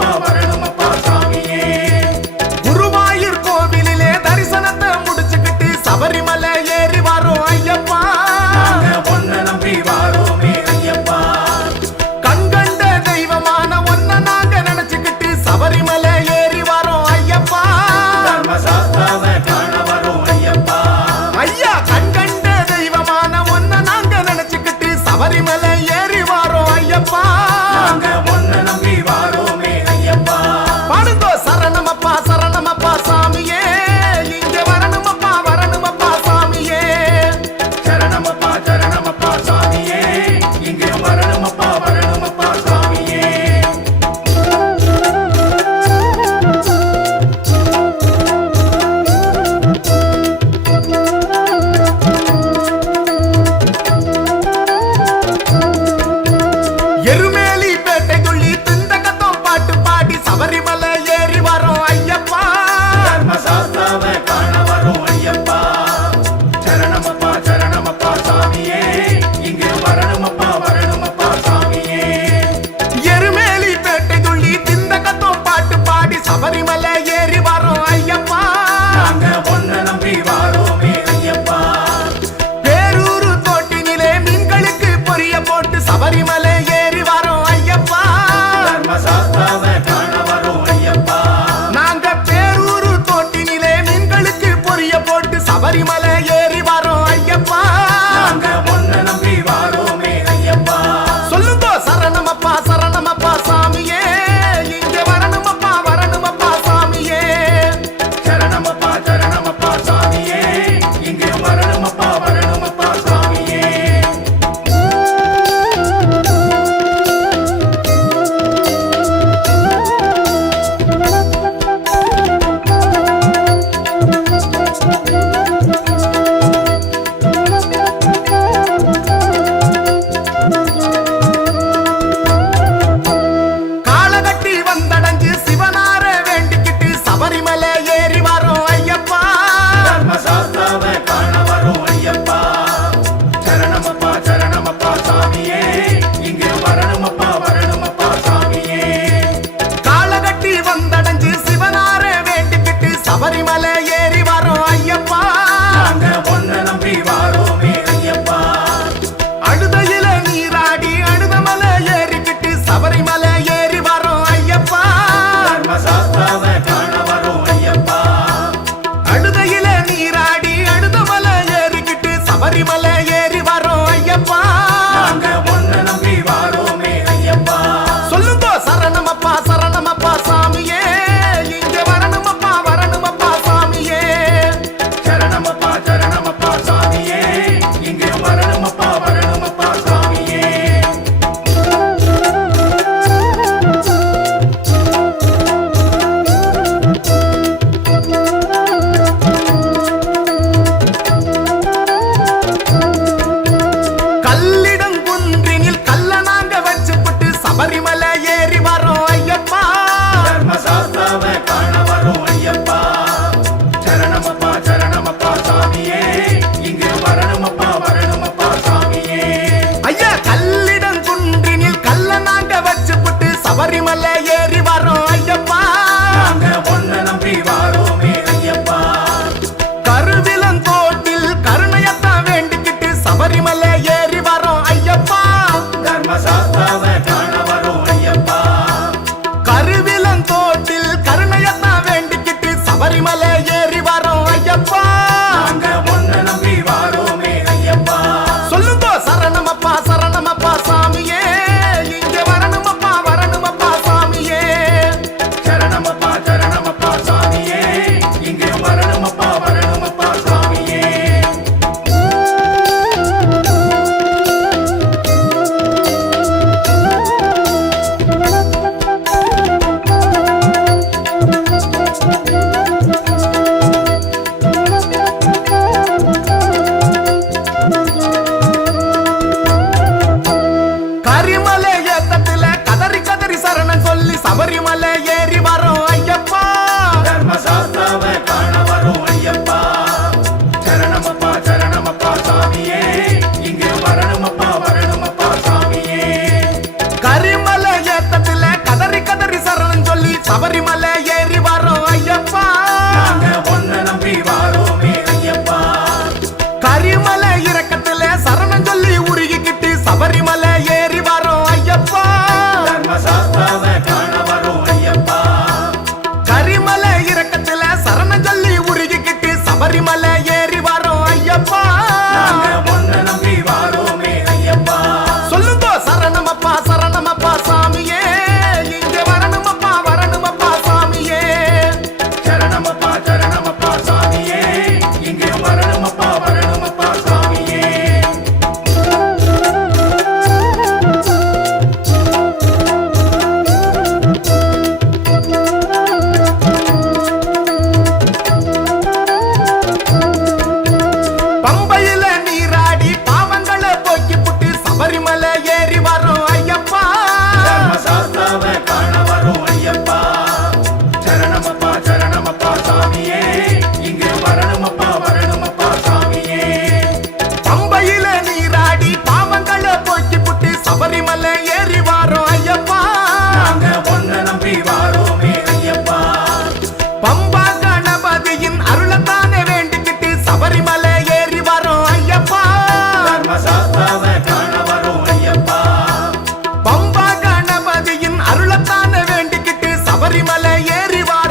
வரணுமப்பா வரணுமப்பா சாமியே. குருவாயூர் கோவிலிலே தரிசனத்தை முடிச்சுக்கிட்டு சபரிமலை ஏறி வரோம் ஐயப்பா. நாங்க ஒன்ன நம்பி வாரோமே ஐயப்பா. கண்கண்ட தெய்வமான ஒன்ன நாங்க நினைச்சுக்கிட்டு சபரிமலை ஏறி வரோம் ஐயப்பா. தர்மசாஸ்தாவை காண வரோம் ஐயப்பா. ஐயா கண்கண்ட தெய்வமான ஒன்ன நாங்க நினைச்சுக்கிட்டு சபரிமலை ஏறி வரோம் ஐயப்பா. நாங்க ஒன்ன நம்பி வாரோமே ஐயப்பா. பாடுங்கோ சரணமப்பா சரணமப்பா சாமியே, இங்க வரணுமப்பா வரணுமப்பா சாமியே. சரணமப்பா சரணமப்பா சாமியே, இங்கே வரணுமப்பா வரணுமப்பா சாமியே. எருமேலி பேட்டை துள்ளி திண்டகத்தம் பாட்டு பாடி சபரிமலை ஏறி வரோம் ஐயப்பா. தர்மசாஸ்தாவை காண வரோம் ஐயப்பா. சரணமப்பா சரணமப்பா சாமியே, இங்கே வரணுமப்பா வரணுமப்பா சாமியே. எருமேலி பேட்டை துள்ளி திண்டகத்தம் பாட்டு பாடி சபரிமலை ஏறி வரோம் ஐயப்பா. நாங்க ஒன்ன நம்பி வாரோமே ஐயப்பா. பேரூரு தோட்டினிலே மீன்களுக்கு பொரிய போட்டு சபரிமலை ஏறி வரோம் ஐயப்பா. தர்மசாஸ்தாவை காண வரோம் ஐயப்பா. நாங்க பேரூரு தோட்டினிலே மீன்களுக்கு பொரிய போட்டு சபரிமலை ஏறி வரோம் ஐயப்பா. நாங்க ஒன்ன நம்பி வாரோமே ஐயப்பா. சொல்லுங்க சரணமப்பா சரணமப்பா சாமியே, இங்க வரணுமப்பா வரணுமப்பா சாமியே. சரணமப்பா சரணமப்பா சாமியே, இங்கே வரணுமப்பா வரணுமப்பா சாமியே. காலகட்டி வந்தடைஞ்சு சிவனார வேண்டிக்கிட்டு சபரிமலை ஏறி வரோம் ஐயப்பா. தர்மசாஸ்தாவை காண வரோம் ஐயப்பா. சரணமப்பா சரணமப்பா சாமியே, இங்கே வரணுமப்பா வரணுமப்பா சாமியே. காலகட்டி வந்தடைஞ்சு சிவனார வேண்டிக்கிட்டு சபரிமலை ஏறி வரோம் ஐயப்பா. நாங்க ஒன்ன நம்பி வாரோமே ஐயப்பா. அழுதையில நீராடி அழுதமலை ஏறிக்கிட்டு சபரிமலை ஏறி வரோம் ஐயப்பா. தர்மசாஸ்தாவை காண வரோம் ஐயப்பா. அழுதையில நீராடி அழுதமலை ஏறிக்கிட்டு சபரிமலை ஏறி வரோம் ஐயப்பா. நாங்க ஒன்ன நம்பி வாரோமே ஐயப்பா. சொல்லுங்க சரணமப்பா சரணமப்பா சாமியே, இங்க வரணுமப்பா வரணுமப்பா சாமியே. சரணமப்பா சரணமப்பா சாமியே, இங்கே வரணுமப்பா வரணுமப்பா சாமியே. கல்லிடங்குன்றினில் கல்ல நாங்க வச்சுப்புட்டு சபரிமலை ஏறி வரோம் ஐயப்பா. தர்மசாஸ்தாவை காண வரோம் ஐயப்பா. சரணமப்பா சரணமப்பா சாமியே, இங்கே வரணுமப்பா வரணுமப்பா சாமியே. ஐயா கல்லிடங்குன்றினில் கல்ல நாங்க வச்சுப்புட்டு சபரிமலை ஏறி வரோம் ஐயப்பா. நாங்க ஒன்ன நம்பி வாரோமே ஐயப்பா. கருவிலந்தோட்டில் கருணையத்தான் வேண்டிக்கிட்டு சபரிமலை ஏறி வரோம் ஐயப்பா. தர்மசாஸ்தாவை காண வரோம் ஐயப்பா. கருவிலந்தோட்டில் கருணையத்தான் வேண்டிக்கிட்டு சபரிமலை ஏறி வரோம் ஐயப்பா. நாங்க ஒன்ன நம்பி வாரோமே ஐயப்பா. சொல்லுங்க சரணமப்பா சரணமப்பா சாமியே, இங்க வரணுமப்பா வரணுமப்பா சாமியே. சரணமப்பா சரணமப்பா சாமியே, இங்கே வரணுமப்பா வரணுமப்பா சாமியே. சபரிமலை ஏறி வரோம் ஐயப்பா நாங்க உன்னை நம்பி வாரோமே ஐயப்பா கரிமலை இறக்கத்துல சரணம் சொல்லி உருகிக்கிட்டு சபரிமலை ஏறி வரோம் ஐயப்பா தர்மசாஸ்தாவை காண வரோம் ஐயப்பா கரிமலை இறக்கத்துல சரணம் சொல்லி உருகிக்கிட்டு சபரிமலை ஏறி வரோம் ஐயப்பா நாங்க உன்னை நம்பி வாரோமே ஐயப்பா சொல்லுங்க சரணமப்பா சாமியே இங்க வரணுமப்பா சாமியே சரணமப்பா சாமியே இங்கே வரணுமப்பா சாமியே பம்பையில நீராடி பாவங்களை போக்கி புட்டு சபரிமலை ஏறி வரோம் ஐயப்பா தர்மசாஸ்தாவை காண வரோம் ஐயப்பா சரணமப்பா சாமியே இங்கே வரணுமப்பா சாமியே பம்பையில நீராடி பாவங்களை போக்கி புட்டு சபரிமலை ஏறி வரோம் ஐயப்பா நாங்க உன்னை நம்பி வாரோமே ஐயப்பா பம்பா கணபதியின் அருளத்தானே வேண்டிக்கிட்டு சபரிமலை ஏறி வரோம் ஐயப்பா தர்மசாஸ்தாவை காண வரோம் ஐயப்பா பம்பா கணபதியின் அருளத்தானே வேண்டிக்கிட்டு சபரிமலை ஏறி வரோம்